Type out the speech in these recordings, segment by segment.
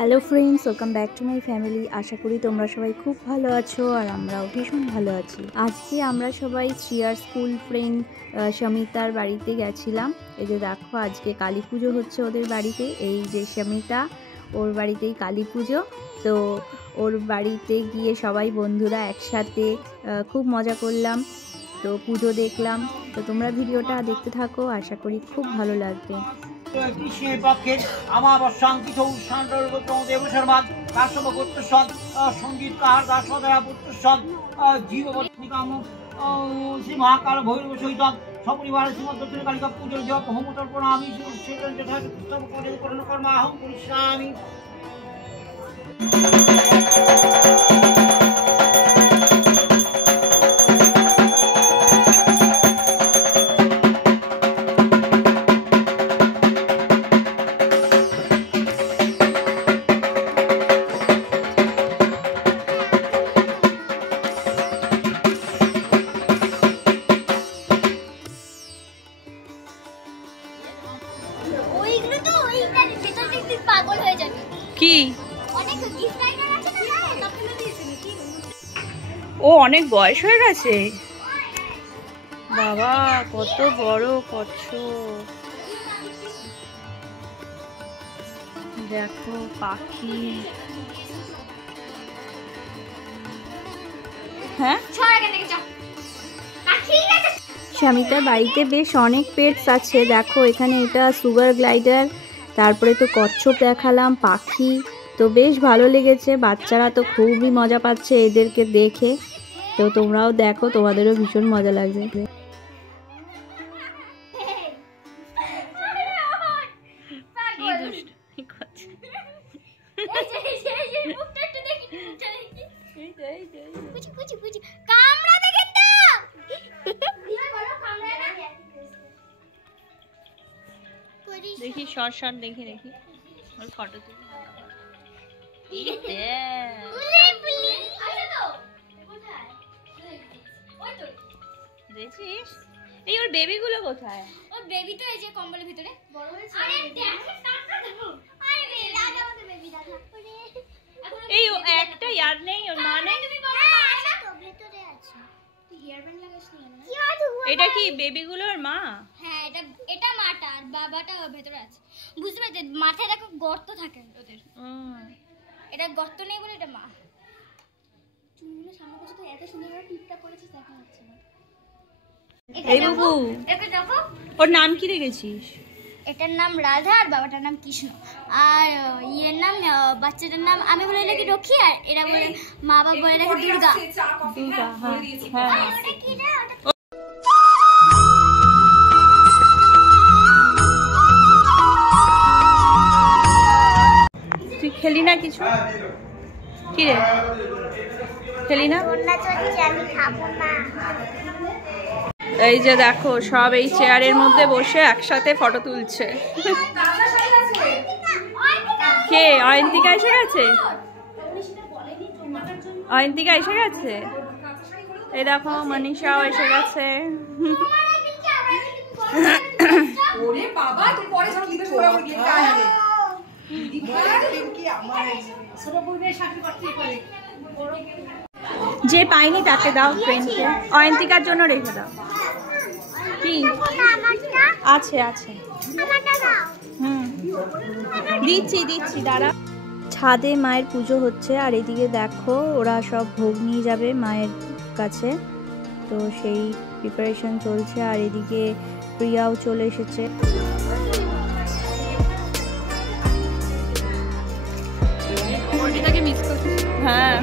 Hello friends, welcome back to my family. আশা করি তোমরা সবাই খুব ভালো আছো আর আমরাও ভীষণ ভালো আছি। আজকে আমরা সবাই শ্রিয়ার স্কুল ফ্রেন্ড সমিতার বাড়িতে গেছিলাম। এই যে দেখো, আজকে কালী পুজো হচ্ছে ওদের বাড়িতে। এই যে সমিতা, ওর বাড়িতেই কালী পুজো। তো ওর বাড়িতে গিয়ে সবাই বন্ধুরা একসাথে খুব মজা করলাম, তো পুজো দেখলাম। তো তোমরা ভিডিওটা দেখতে থাকো, আশা করি খুব ভালো লাগবে। কৃষ্ণের পক্ষে আমাবস্যাঙ্কিত দেবশর্মা কাশ্যপ গোত্রসন সঙ্গীতকার দাসরা পুত্রসন জীববৎনিকাম শ্রী মহাকাল ভৈরব সহিত সপরিবার শ্রীমদ দক্ষিণ কালিকা পুজোর জপ হোমতর প্রণামী কর্মাহম করিষ্যামি। কি ও অনেক বয়স হয়ে গেছে বাবা, কত বড় কচ্ছপ দেখো, পাখি। হ্যাঁ, স্বামীটার বাড়িতে বেশ অনেক পেটস আছে। দেখো এখানে এটা সুগার গ্লাইডার, তারপরে তো কচ্ছপ দেখালাম, পাখি। তো বেশ ভালো লেগেছে, বাচ্চারা তো খুবই মজা পাচ্ছে এদেরকে দেখে। তো তোমরাও দেখো, তোমাদেরও ভীষণ মজা লাগবে। দেখি শর্ট দেখি ফটো তুলি। দেখছিস এই ওর বেবি গুলো কোথায়? ওর বেবি তো এই যে কম্বলের ভিতরে বড় হয়েছে। আরে দেখো টাকা দেখো, আরে বেবি দাদা, ওর বেবি দাদা। এই ও একটা ইয়ার নেই, ওর মা নেই। হ্যাঁ তো ভিতরে আছে। তুই হেয়ার ব্যান্ড লাগাসনি না? কি আছে? এটা কি বেবি গুলোর মা? হ্যাঁ, এটা মাটা আর বাবাটা ওর ভিতরে আছে। বুঝতে পারছিস? মাথায় দেখো গর্ত থাকে ওদের। এটা গর্ত নেই বলে এটা মা। চুলগুলো সামনে পাশে তো এত সুন্দর করে টিপটা করেছিস, দেখা যাচ্ছে না। এই বাবু, এটা দেখো, ওর নাম কি রেখেছিস? এটার নাম রাধা আর বাবাটার নাম কৃষ্ণ। আর ইয়ের নাম, বাচ্চাটার নাম আমি বলে রাখি রক্ষী, আর এরা বলে মা বাবা বলে রাখি দুর্গা। ওটা কি রে? তুই খেলি না কিছু? কি রে খেলি না? আমি খাবো না। এই যে দেখো, সব এই চেয়ারের মধ্যে বসে একসাথে ফটো তুলছে। কে? অয়ন্তিকা এসে গেছে? অয়ন্তিকা এসে গেছে? এই দেখো, মনীষাও এসে গেছে। যে পাইনি তাকে দাও, ফ্রেন্ডকে। অয়ন্তিকার জন্য রেখে দাও। কি আছে? দিচ্ছি দাঁড়া। ছাদে মায়ের পুজো হচ্ছে, আর এদিকে দেখো ওরা সব ভোগ নিয়ে যাবে মায়ের কাছে। তো সেই প্রিপারেশন চলছে, আর এদিকে প্রিয়াও চলে এসেছে। হ্যাঁ,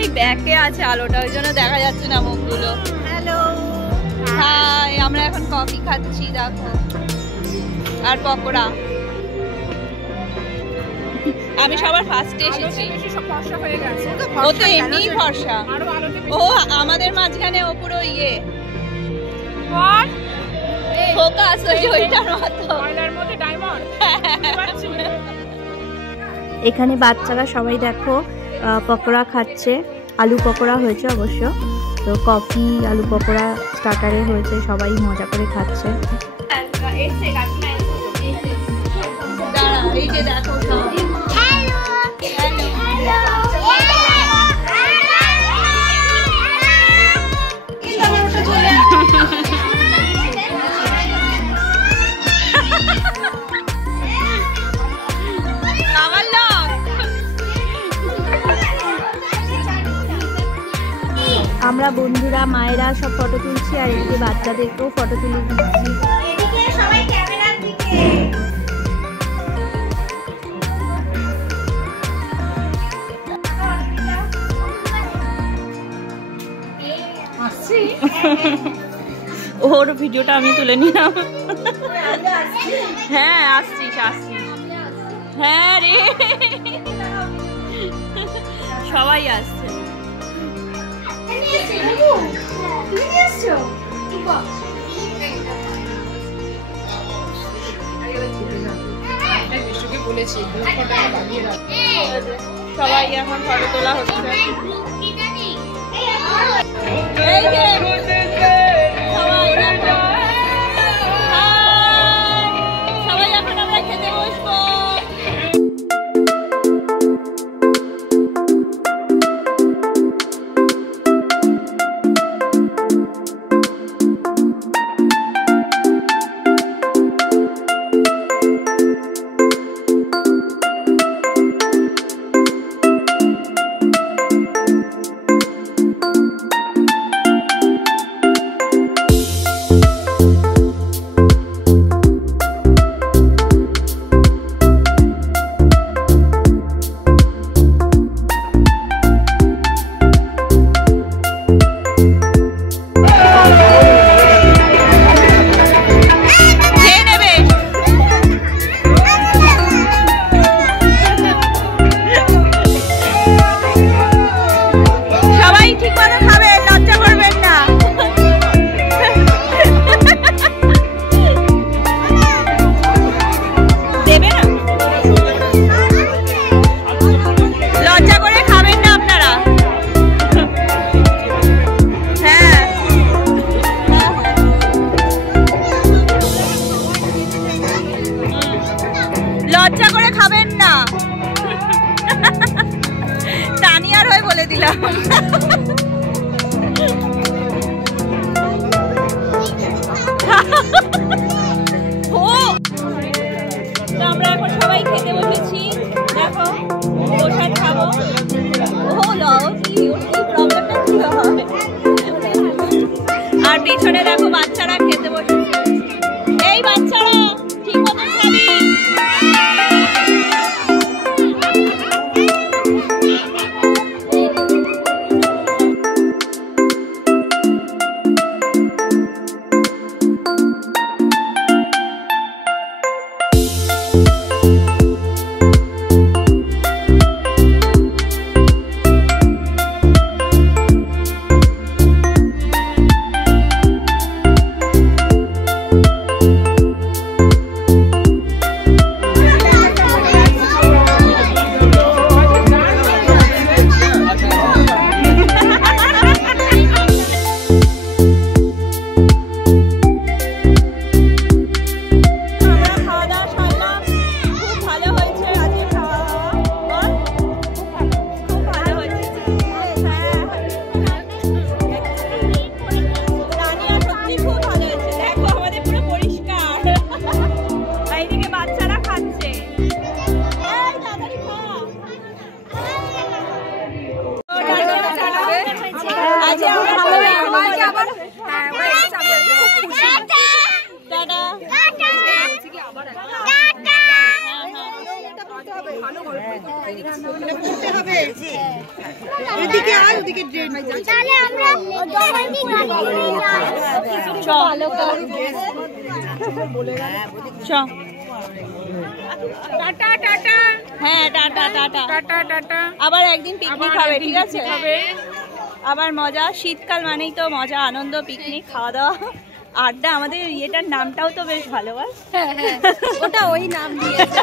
এই ব্যাকে আছে আলোটা, ওই জন্য দেখা যাচ্ছে না মুখগুলো। Hello, hi. আমরা এখন কফি খাচ্ছি দেখো, আর পকোড়া। আমি সবার ফার্স্টে এসেছি। ও তো এমনিই ফর্সা। ও আমাদের মাঝখানে ও পুরো ইয়ে ফোকাস, ওইটার মতো। এখানে বাচ্চারা সবাই দেখো পকোড়া খাচ্ছে, আলু পকোড়া হয়েছে অবশ্য। তো কফি আলু পকোড়া স্টার্টারে হয়েছে, সবাই মজা করে খাচ্ছে। এই যে দেখো আমরা বন্ধুরা মায়েরা সব ফটো তুলছি, আর এদিকে বাচ্চাদেরকেও ফটো তুলে দিচ্ছি। ওর ভিডিওটা আমি তুলে নিলাম। হ্যাঁ আসছিস আসছিস, হ্যাঁ রে সবাই আসছে। সবাই এখন ফটো তোলা হচ্ছে। সবাই এখন আমরা খেতে বসবো। লজ্জা করে খাবেন না, তানিয়ার হয়ে বলে দিলাম। আমরা এখন সবাই খেতে বসেছি, দেখো প্রসাদ খাবো। আর পিছনে দেখো বাচ্চারা খেতে বসেছে। এই বাচ্চারা ঠিক মতো খাবি। আবার একদিন পিকনিক হবে, ঠিক আছে? আবার মজা, শীতকাল মানেই তো মজা, আনন্দ, পিকনিক, খাওয়া দাওয়া, আড্ডা। আমাদের ইয়েটার নামটাও তো বেশ ভালো, বল? হ্যাঁ, ওটা ওই নাম দিয়েছে।